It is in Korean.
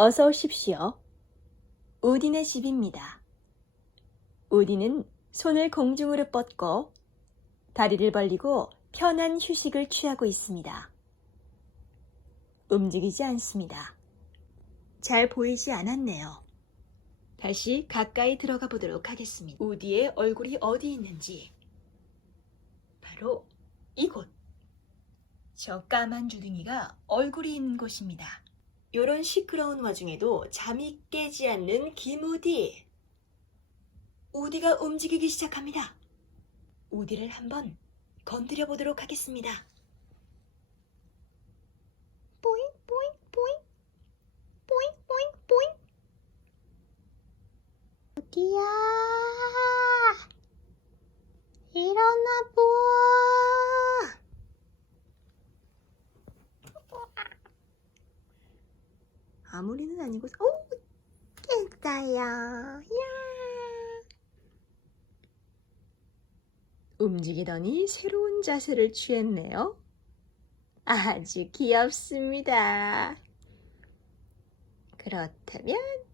어서 오십시오. 우디네 집입니다. 우디는 손을 공중으로 뻗고 다리를 벌리고 편한 휴식을 취하고 있습니다. 움직이지 않습니다. 잘 보이지 않았네요. 다시 가까이 들어가 보도록 하겠습니다. 우디의 얼굴이 어디 있는지. 바로 이곳. 저 까만 주둥이가 얼굴이 있는 곳입니다. 요런 시끄러운 와중에도 잠이 깨지 않는 김우디. 우디가 움직이기 시작합니다. 우디를 한번 건드려 보도록 하겠습니다. 보잉 보잉 보잉 보잉 보잉 보잉 어디야 일어나 보아 아무리는 아니고, 오 깨자야 야 움직이더니 새로운 자세를 취했네요. 아주 귀엽습니다. 그렇다면!